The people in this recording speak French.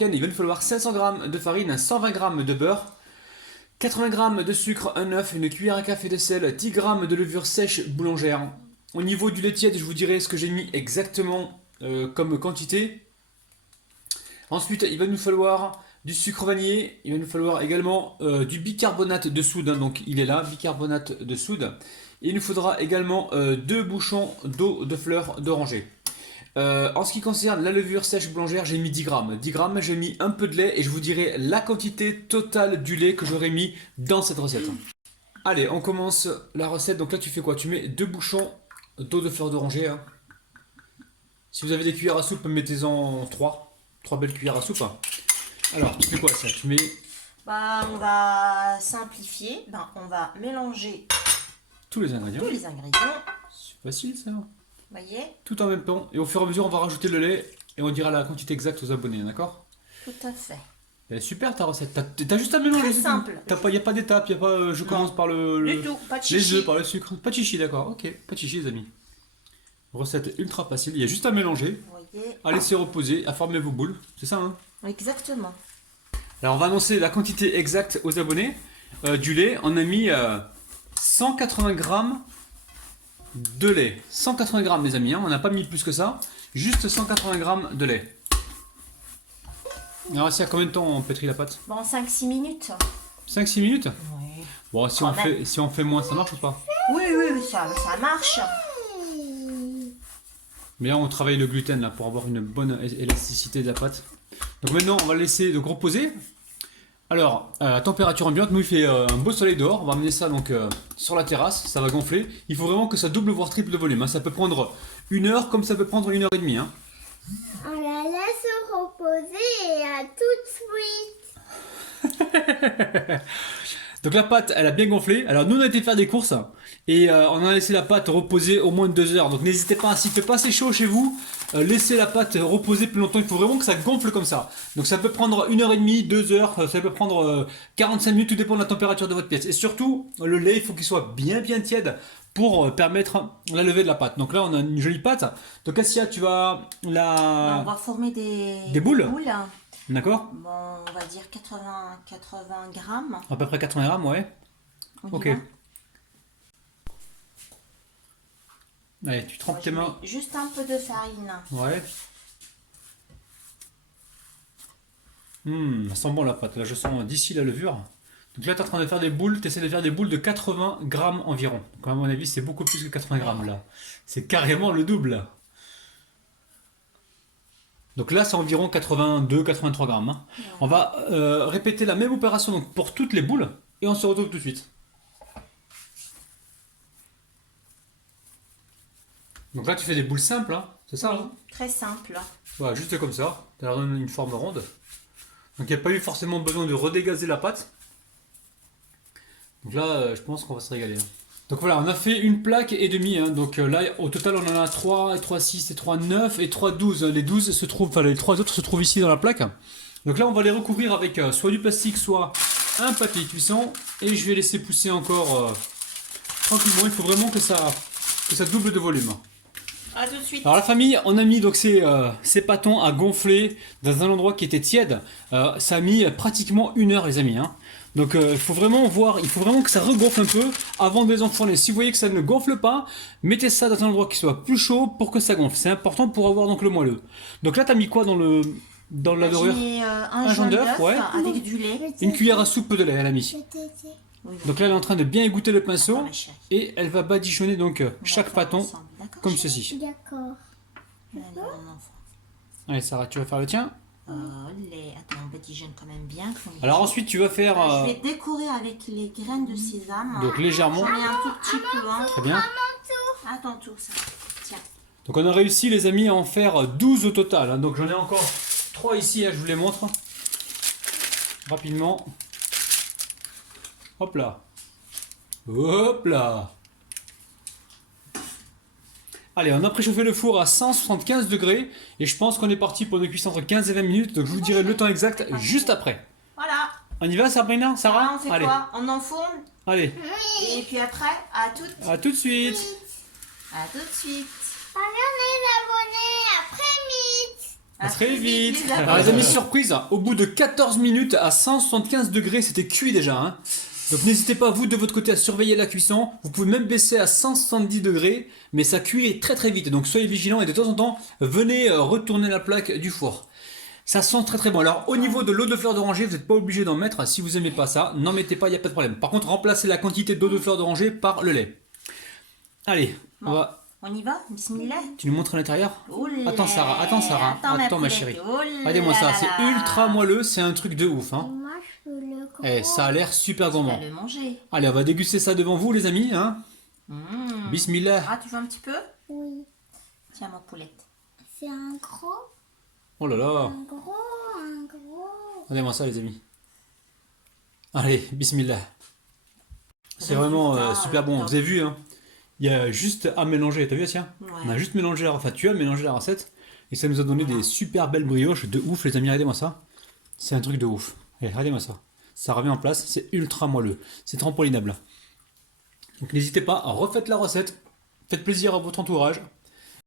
Il va nous falloir 500 g de farine, 120 g de beurre, 80 g de sucre, un œuf, une cuillère à café de sel, 10 g de levure sèche boulangère. Au niveau du lait tiède, je vous dirai ce que j'ai mis exactement comme quantité. Ensuite, il va nous falloir du sucre vanillé, il va nous falloir également du bicarbonate de soude, hein, donc il est là, bicarbonate de soude. Et il nous faudra également 2 bouchons d'eau de fleurs d'oranger. En ce qui concerne la levure sèche boulangère, j'ai mis 10 grammes. 10 grammes, j'ai mis un peu de lait et je vous dirai la quantité totale du lait que j'aurais mis dans cette recette. Allez, on commence la recette. Donc là, tu fais quoi? Tu mets 2 bouchons d'eau de fleur d'oranger. Hein. Si vous avez des cuillères à soupe, mettez-en 3. 3 belles cuillères à soupe. Alors, tu fais quoi ça? Tu mets... On va simplifier. On va mélanger tous les ingrédients. C'est facile ça. Voyez? Tout en même temps. Et au fur et à mesure, on va rajouter le lait et on dira la quantité exacte aux abonnés, d'accord? Tout à fait. Elle est super ta recette. T'as juste à mélanger. Très simple. Il n'y a pas d'étape. Je commence par Du tout, pas de chichi. les œufs, par le sucre. Pas de chichi, d'accord. Ok, pas de chichi, les amis. Recette ultra facile. Il y a juste à mélanger, Voyez? à laisser reposer, à former vos boules. C'est ça, hein? Exactement. Alors, on va annoncer la quantité exacte aux abonnés. Du lait, on a mis 180 grammes de lait. 180 grammes, les amis. Hein. On n'a pas mis plus que ça. Juste 180 grammes de lait. Alors, c'est à combien de temps on pétrit la pâte? 5-6 minutes. 5-6 minutes? Oui. Bon, si on fait moins, ça marche ou pas? Oui, ça marche. Mais là, on travaille le gluten là, pour avoir une bonne élasticité de la pâte. Donc maintenant, on va le laisser donc, reposer. Alors, à température ambiante, nous il fait un beau soleil dehors. On va amener ça donc sur la terrasse, ça va gonfler. Il faut vraiment que ça double voire triple de volume. Hein. Ça peut prendre 1 heure comme ça peut prendre 1 heure et demie. Hein. On la laisse reposer et à tout de suite. Donc la pâte, elle a bien gonflé. Alors nous, on a été faire des courses et on a laissé la pâte reposer au moins 2 heures. Donc n'hésitez pas, s'il fait pas assez chaud chez vous, laissez la pâte reposer plus longtemps. Il faut vraiment que ça gonfle comme ça. Donc ça peut prendre 1 heure et demie, 2 heures, ça peut prendre 45 minutes, tout dépend de la température de votre pièce. Et surtout, le lait, il faut qu'il soit bien tiède pour permettre la levée de la pâte. Donc là, on a une jolie pâte. Donc Assia, tu vas On va former des boules. D'accord. Bon, on va dire 80 grammes. À peu près 80 grammes, ouais. Ok. Allez, tu trempes tes mains. Juste un peu de farine. Ouais. Ça sent bon la pâte. Là, je sens d'ici la levure. Donc là, tu es en train de faire des boules. Tu essaies de faire des boules de 80 grammes environ. Donc à mon avis, c'est beaucoup plus que 80 grammes là. C'est carrément le double là. Donc là, c'est environ 82-83 grammes. Hein. Ouais. On va répéter la même opération donc, pour toutes les boules et on se retrouve tout de suite. Donc là, tu fais des boules simples, hein, c'est ça? Oui, hein, très simple. Voilà, juste comme ça. Tu as une forme ronde. Donc il n'y a pas eu forcément besoin de redégazer la pâte. Donc là, je pense qu'on va se régaler. Hein. Donc voilà, on a fait une plaque et demie. Hein. Donc là, au total, on en a 3, et 3, 6, et 3, 9 et 3, 12. Les 12 se trouvent, enfin les 3 autres se trouvent ici dans la plaque. Donc là, on va les recouvrir avec soit du plastique, soit un papier cuisson. Et je vais laisser pousser encore tranquillement. Il faut vraiment que ça double de volume. À tout de suite. Alors la famille, on a mis donc ces pâtons à gonfler dans un endroit qui était tiède. Ça a mis pratiquement 1 heure, les amis. Hein. Donc il faut vraiment que ça regonfle un peu avant de les enfourner. Si vous voyez que ça ne gonfle pas, mettez ça dans un endroit qui soit plus chaud pour que ça gonfle. C'est important pour avoir donc le moelleux. Donc là, tu as mis quoi dans la dorure? J'ai mis un jaune d'œuf ouais. Avec du lait. Une cuillère à soupe de lait, elle a mis. Oui, donc là, elle est en train de bien égoutter le pinceau et elle va badigeonner donc chaque pâton comme ceci. D'accord. Allez, Sarah, tu vas faire le tien. Attends, on badigeonne quand même bien. Alors ensuite, tu vas faire... Je vais décorer avec les graines de sésame. Donc légèrement. J'en mets un tout petit peu. Hein. Très bien. À ton tour, ça. Tiens. Donc on a réussi, les amis, à en faire 12 au total. Hein. Donc j'en ai encore 3 ici, hein, je vous les montre. Rapidement. Hop là. Hop là. Allez, on a préchauffé le four à 175 degrés et je pense qu'on est parti pour une cuisson entre 15 et 20 minutes. Donc je vous dirai le temps exact juste après. Voilà. On y va, Sabrina? Sarah? On fait allez. Quoi? On enfourne? Allez. Et puis après, à tout de suite. À tout de suite. Allez, on est abonnés après mythe. À très vite. les amis. Alors les amis, surprise, au bout de 14 minutes à 175 degrés, c'était cuit déjà. Hein. Donc n'hésitez pas, vous de votre côté, à surveiller la cuisson. Vous pouvez même baisser à 170 degrés, mais ça cuit très très vite. Donc soyez vigilants et de temps en temps, venez retourner la plaque du four. Ça sent très très bon. Alors au niveau de l'eau de fleur d'oranger, vous n'êtes pas obligé d'en mettre. Si vous n'aimez pas ça, n'en mettez pas, il n'y a pas de problème. Par contre, remplacez la quantité d'eau de fleur d'oranger par le lait. Allez, on va... On y va? Bismillah. Tu nous montres à l'intérieur? Oh là. Attends Sarah, attends ma chérie. Oh là Regardez-moi ça, là c'est là. ultra moelleux, c'est un truc de ouf. Et Hein. moi, je veux le gros. Eh, ça a l'air super On gourmand. va le manger. Allez, on va déguster ça devant vous les amis. Hein. Mmh. Bismillah. Ah, tu veux un petit peu? Oui. Tiens, ma poulette. C'est un gros, Oh là là. un gros, un gros. Regardez-moi ça les amis. Allez, bismillah. C'est Résultat, vraiment super bon. top. Vous avez vu, hein. Il y a juste à mélanger. T'as vu tiens? Ouais. On a juste mélangé la... Enfin, tu as mélangé la recette. Et ça nous a donné des super belles brioches de ouf les amis. Regardez-moi ça. C'est un truc de ouf. Allez, regardez-moi ça. Ça revient en place. C'est ultra moelleux. C'est trampolinable. Donc n'hésitez pas, refaites la recette. Faites plaisir à votre entourage.